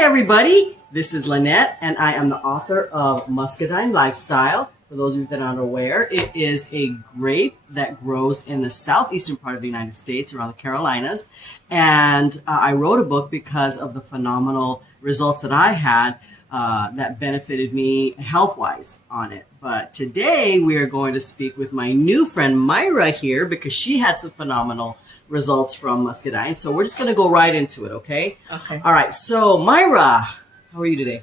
Hi everybody, this is Lynette and I am the author of Muscadine Lifestyle. For those of you that aren't aware, it is a grape that grows in the southeastern part of the United States, around the Carolinas. And I wrote a book because of the phenomenal results that I had that benefited me health-wise on it. But today we are going to speak with my new friend Mayra here because she had some phenomenal results from Muscadine. So we're just going to go right into it, okay? Okay. All right. So Mayra, how are you today?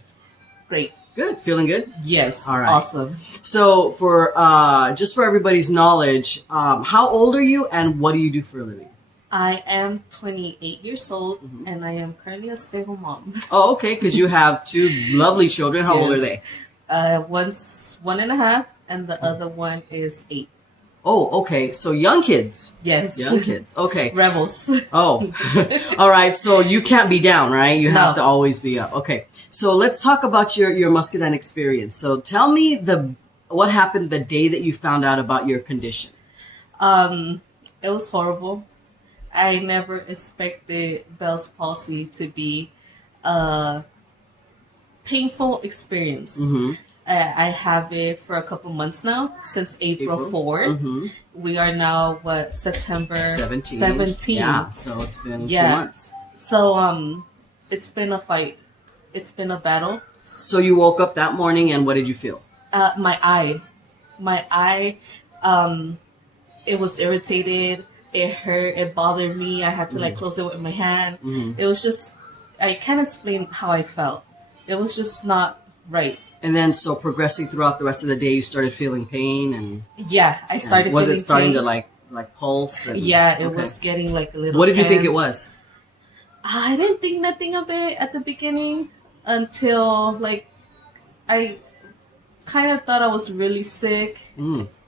Great. Good. Feeling good? Yes. All right. Awesome. So for just for everybody's knowledge, how old are you and what do you do for a living? I am 28 years old and I am currently a stay-at-home mom. Oh, okay. Because you have two lovely children. How old are they? One's 1.5 and the other one is 8. Oh, okay. So young kids. Yes. Young kids. Okay. Rebels. Oh, all right. So you can't be down, right? You have to always be up. Okay. So let's talk about your Muscadine experience. So tell me what happened the day that you found out about your condition. It was horrible. I never expected Bell's palsy to be a painful experience. I have it for a couple months now, since April 4th. We are now, September 17. Yeah, so it's been a few months. So, it's been a fight. It's been a battle. So you woke up that morning and what did you feel? My eye, it was irritated. It hurt. It bothered me. I had to close it with my hand. It was just, I can't explain how I felt. It was just not right. And then, so progressing throughout the rest of the day, you started feeling pain and... Yeah, I started was feeling it starting pain. to like pulse? And, yeah, it was getting like a little What did you think tense. it was? I didn't think nothing of it at the beginning until I kind of thought I was really sick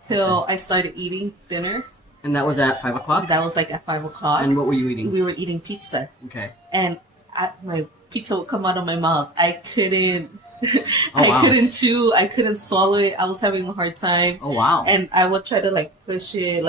till I started eating dinner. And that was at 5 o'clock? That was at 5 o'clock. And what were you eating? We were eating pizza. Okay. And my pizza would come out of my mouth. I couldn't... Oh, wow. I couldn't chew. I couldn't swallow it. I was having a hard time. Oh, wow. And I would try to push it.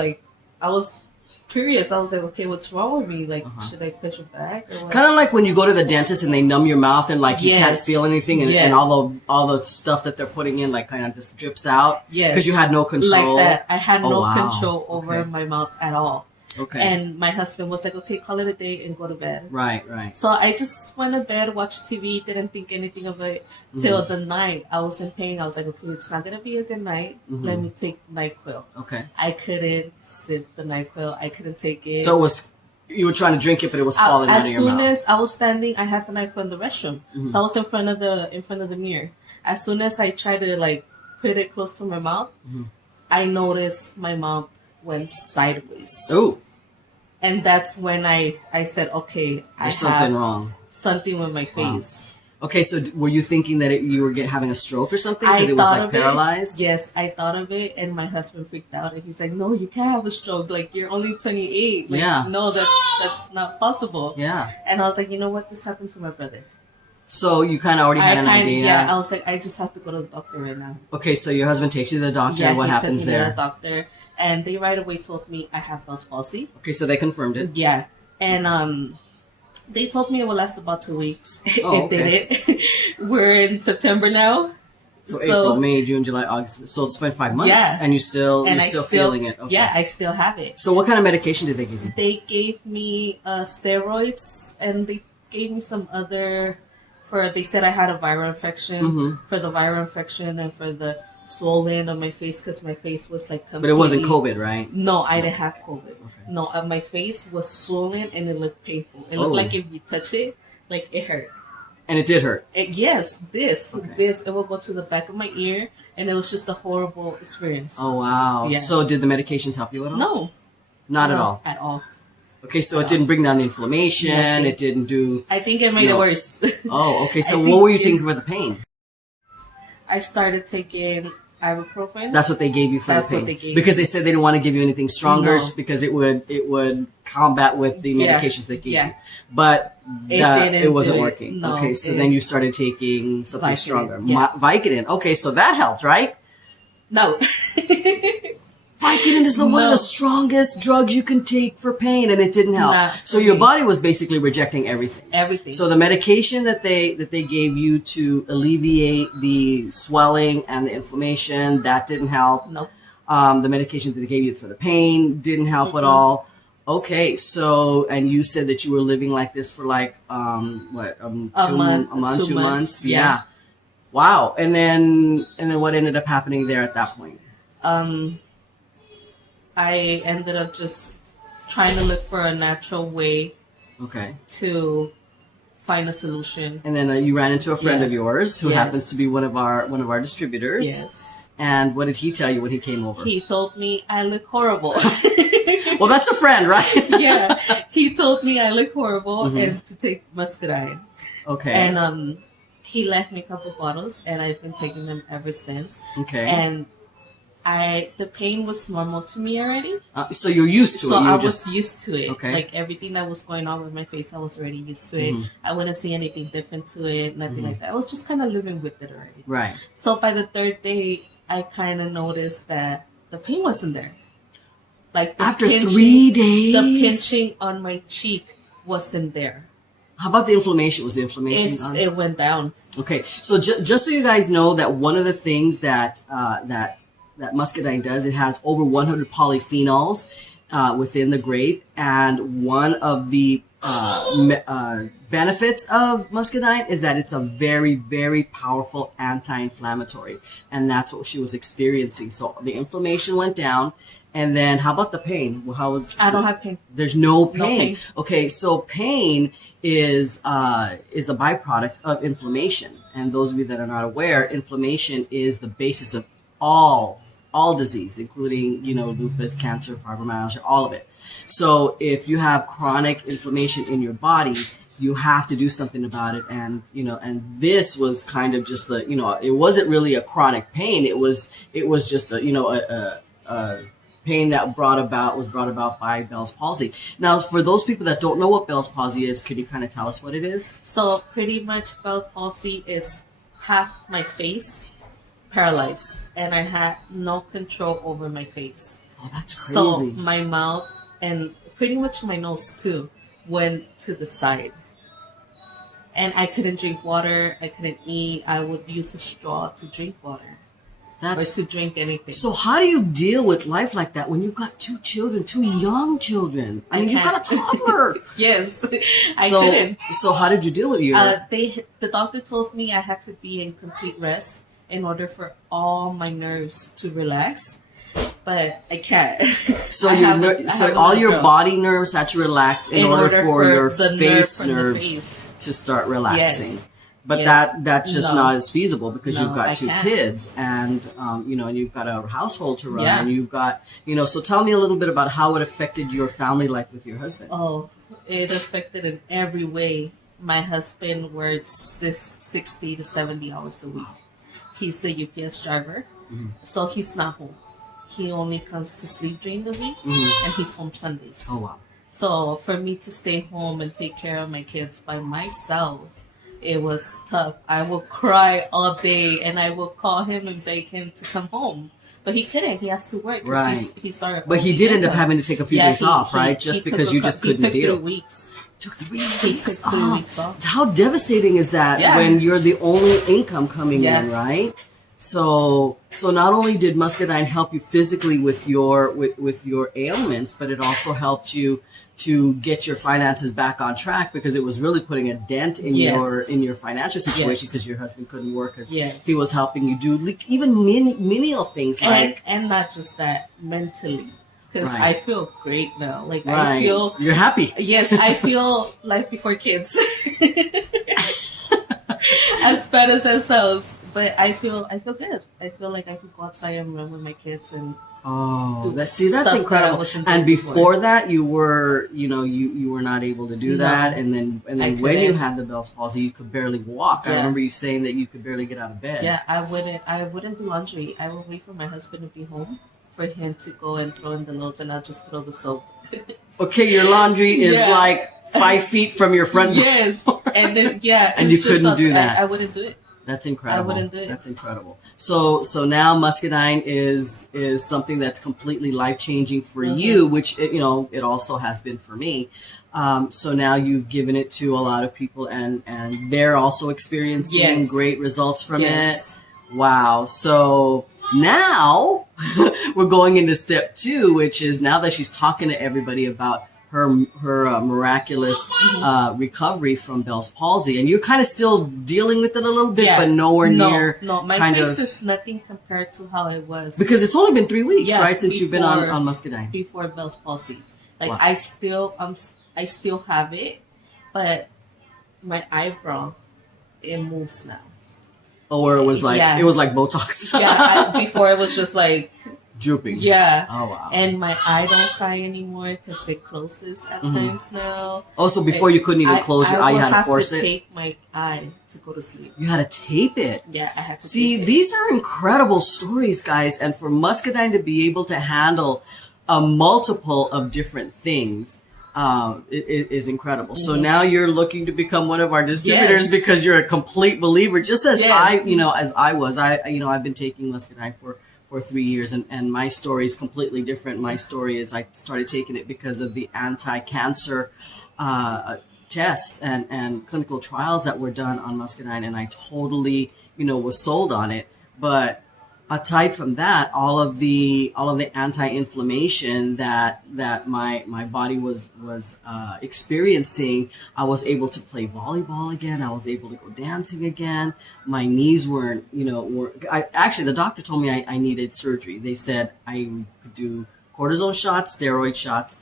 I was curious. I was like, okay, what's wrong with me? Should I push it back? Or what? Kind of like when you go to the dentist and they numb your mouth and you can't feel anything and all the stuff that they're putting in kind of just drips out. Yes. Because you had no control. Like that. I had no wow. control over my mouth at all. Okay. And my husband was like, okay, call it a day and go to bed. Right. So I just went to bed, watched TV, didn't think anything of it till the night. I was in pain. I was like, okay, it's not going to be a good night. Let me take NyQuil. Okay. I couldn't sip the NyQuil. I couldn't take it. So you were trying to drink it, but it was falling out of your mouth. As soon as I was standing, I had the NyQuil in the restroom. So I was in front of the mirror. As soon as I tried to put it close to my mouth, I noticed my mouth went sideways. Oh. And that's when I said, okay, there's something wrong. Something with my face. Wow. Okay, so were you thinking that you were having a stroke or something because it was paralyzed? Yes, I thought of it, and my husband freaked out, and he's like, "No, you can't have a stroke. You're only 28. No, that's not possible." Yeah. And I was like, you know what? This happened to my brother. So you kind of already had an idea. Yeah, I was like, I just have to go to the doctor right now. Okay, so your husband takes you to the doctor. Yeah, what happens took me there? To the doctor, and they right away told me I have Bell's palsy. Okay, so they confirmed it. Yeah, and they told me it will last about 2 weeks. Oh, it didn't. We're in September now. So April, May, June, July, August. So it's been 5 months. Yeah. And you're still feeling it. Okay. Yeah, I still have it. So what kind of medication did they give you? They gave me steroids, and they gave me some other they said I had a viral infection. For the viral infection and for the swollen on my face, because my face was completely... But it wasn't COVID, right? No, I didn't have COVID. Okay. No, my face was swollen and it looked painful. It looked like if you touch it, it hurt. And it did hurt? Yes, this, it will go to the back of my ear, and it was just a horrible experience. Oh, wow. Yeah. So did the medications help you at all? No. Not at all? At all. Okay, so it didn't bring down the inflammation. Nothing. It didn't do... I think it made it worse. Oh, okay. So what were you taking for the pain? I started taking ibuprofen. That's what they gave you for the pain? That's what they gave me. Because they said they didn't want to give you anything stronger because it would combat with the medications they gave you. But it wasn't working. No, okay, so then you started taking something stronger. Yeah. Vicodin. Okay, so that helped, right? No. Vicodin is one of No. the strongest drugs you can take for pain, and it didn't help. Not So for your me. body was basically rejecting everything. Everything. So the medication that they gave you to alleviate the swelling and the inflammation, that didn't help. Nope. The medication that they gave you for the pain didn't help at all. Okay, so and you said that you were living like this for like what A month, 2 months, yeah. yeah. Wow, and then what ended up happening there at that point? I ended up just trying to look for a natural way Okay, to find a solution. and then you ran into a friend Yeah. of yours who Yes. happens to be one of our distributors. Yes. And what did he tell you when he came over? He told me I look horrible. Well, that's a friend, right? Yeah. He told me I look horrible Mhm. and to take Muscadine. Okay. And he left me a couple bottles and I've been taking them ever since. Okay. And the pain was normal to me already. So you're used to So it. I You're was used to it. Okay. Like everything that was going on with my face, I was already used to it. Mhm. I wouldn't see anything different to it, nothing like that. I was just kind of living with it already. right. So by the third day, I kind of noticed that the pain wasn't there. Like the After pinching, 3 days. the pinching on my cheek wasn't there. How about the inflammation? Was the inflammation gone? It went down. Okay, so just so you guys know that one of the things that that Muscadine does, it has over 100 polyphenols within the grape, and one of the benefits of Muscadine is that it's a very, very powerful anti-inflammatory, and that's what she was experiencing. So the inflammation went down, and then how about the pain? Well, how was? I don't have pain. There's no pain. No pain. Okay, so pain is a byproduct of inflammation, and those of you that are not aware, inflammation is the basis of all disease, including lupus, cancer, fibromyalgia, all of it. So if you have chronic inflammation in your body, you have to do something about it, and this was kind of just it wasn't really a chronic pain. It was just a pain that was brought about by Bell's palsy. Now, for those people that don't know what Bell's palsy is, could you kind of tell us what it is? So pretty much Bell's palsy is half my face paralyzed, and I had no control over my face. Oh, that's So crazy. my mouth and pretty much my nose too went to the side. And I couldn't drink water, I couldn't eat. I would use a straw to drink water or to drink anything. So how do you deal with life like that when you've got two children, two young children? I mean, you've got a toddler. Yes, I couldn't. So how did you deal with your? The doctor told me I had to be in complete rest in order for all my nerves to relax, but I can't. So I have all a your girl. body nerves had to relax in order for your the nerve face from the nerves face. to start relaxing. Yes. But Yes. that's just No. not as feasible because No, you've got I two can't. kids and and you've got a household to run Yeah. and you've got so tell me a little bit about how it affected your family life with your husband. Oh, it affected in every way. My husband works 60 to 70 hours a week. He's a UPS driver, so he's not home. He only comes to sleep during the week, and he's home Sundays. Oh wow. So for me to stay home and take care of my kids by myself, it was tough. I would cry all day, and I would call him and beg him to come home. But he couldn't. He has to work. 'Cause Right. He's our But he only did end up income. having to take a few days off, right? Just he because took you just couldn't He took deal. 3 weeks. Took 3 He weeks took 3 off. weeks off. How devastating is that Yeah. when you're the only income coming Yeah. in, right? So not only did Muscadine help you physically with your ailments, but it also helped you to get your finances back on track because it was really putting a dent in Yes. your financial situation Yes. because your husband couldn't work as Yes. he was helping you do even menial things like And not just that, mentally. Because Right. I feel great now. Like, I right. feel... You're happy. Yes, I feel life before kids. As bad as that sounds. But I feel good. I feel like I could go outside and run with my kids and... Oh, do that's stuff that I incredible. wasn't And doing before that, you were, you were not able to do No, that. And then I when you couldn't. had the Bell's palsy, you could barely walk. I Yeah. remember you saying that you could barely get out of bed. Yeah, I wouldn't do laundry. I would wait for my husband to be home for him to go and throw in the loads, and I'll just throw the soap. Okay, your laundry is Yeah. like 5 feet from your front door. Yes, and then And you couldn't do that. I wouldn't do it. That's incredible. I wouldn't do it. That's incredible. So now Muscadine is something that's completely life changing for you, which it also has been for me. So now you've given it to a lot of people, and they're also experiencing great results from it. Wow. So now we're going into step 2, which is now that she's talking to everybody about her miraculous recovery from Bell's palsy, and you're kind of still dealing with it a little bit, but nowhere near. No, my case is nothing compared to how it was, because it's only been 3 weeks, right, since you've been on Muscadine. Before Bell's palsy, like I still have it, but my eyebrow, it moves now. Or it was like it was like Botox. Before it was just like drooping. Yeah. Oh wow. And my eye don't cry anymore because it closes at times now. Oh, so before you couldn't even close your eye, you had to force it? I take my eye to go to sleep. You had to tape it? Yeah, I had to See, tape it. These are incredible stories, guys. And for Muscadine to be able to handle a multiple of different things it is incredible. So now you're looking to become one of our distributors because you're a complete believer, just as I was. I've been taking Muscadine for 3 years, and my story is completely different. My story is I started taking it because of the anti-cancer tests and clinical trials that were done on Muscadine, and I totally, was sold on it. But aside from that, all of the anti-inflammation that my body was experiencing, I was able to play volleyball again. I was able to go dancing again. My knees weren't, actually the doctor told me I needed surgery. They said I could do cortisone shots, steroid shots,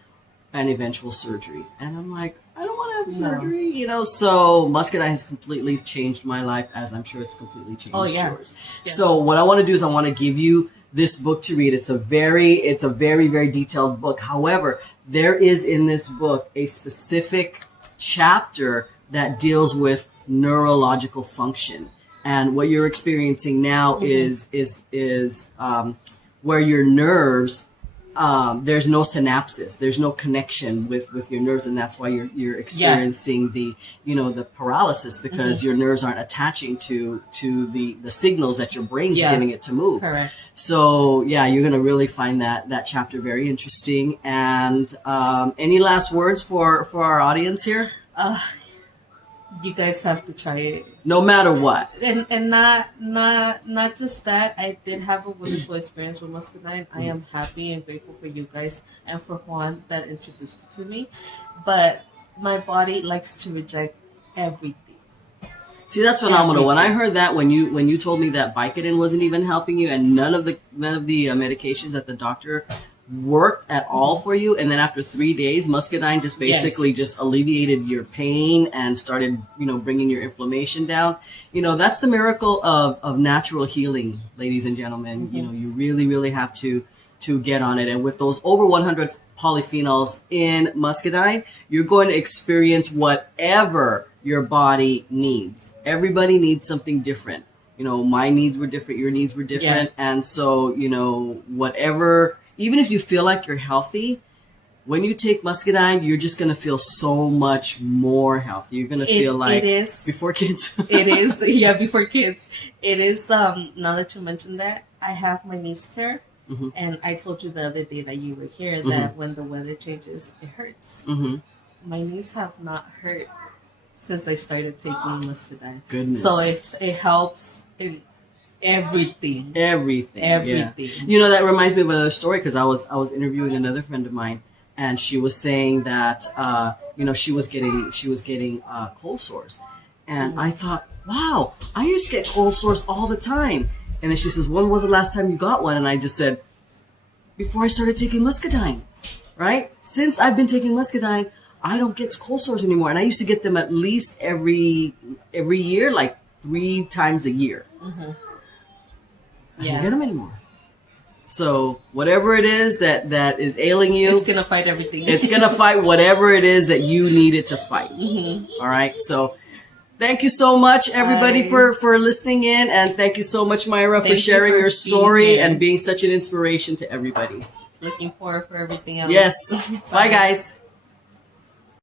and eventual surgery. And I'm like, I don't want to have surgery, So Muscadine has completely changed my life, as I'm sure it's completely changed yours. Yeah. So what I want to do is I want to give you this book to read. It's a very, very detailed book. However, there is in this book a specific chapter that deals with neurological function, and what you're experiencing now is where your nerves. There's no synapses. There's no connection with your nerves, and that's why you're experiencing the paralysis, because your nerves aren't attaching to the signals that your brain's giving it to move. Correct. So you're gonna really find that chapter very interesting. And any last words for our audience here? You guys have to try it. No matter what. And not just that. I did have a wonderful experience with Muscadine. I am happy and grateful for you guys and for Juan that introduced it to me. But my body likes to reject everything. See, that's phenomenal. When I heard that, when you told me that Vicodin wasn't even helping you, and none of the medications that the doctor worked at all for you, and then after 3 days Muscadine just basically just alleviated your pain and started bringing your inflammation down, that's the miracle of natural healing, ladies and gentlemen. You really have to get on it. And with those over 100 polyphenols in Muscadine, you're going to experience whatever your body needs. Everybody needs something different. My needs were different, your needs were different, and so whatever. Even if you feel like you're healthy, when you take Muscadine, you're just going to feel so much more healthy. You're going to feel like... It is. Before kids. It is. Yeah, before kids. It is, now that you mentioned that, I have my knees tear. And I told you the other day that you were here that when the weather changes, it hurts. My knees have not hurt since I started taking Muscadine. Goodness. So it helps in everything. Yeah. That reminds me of another story, because I was interviewing another friend of mine, and she was saying that she was getting cold sores, and I thought, wow, I used to get cold sores all the time. And then she says, when was the last time you got one? And I just said, before I started taking Muscadine, right? Since I've been taking Muscadine, I don't get cold sores anymore, and I used to get them at least every year, like 3 times a year. I don't get them anymore. So whatever it is that is ailing you, it's gonna fight everything. It's gonna fight whatever it is that you need it to fight. All right. So thank you so much, everybody, for listening in, and thank you so much, Mayra, for sharing your story and being such an inspiration to everybody. Looking forward for everything else. Yes. Bye, guys.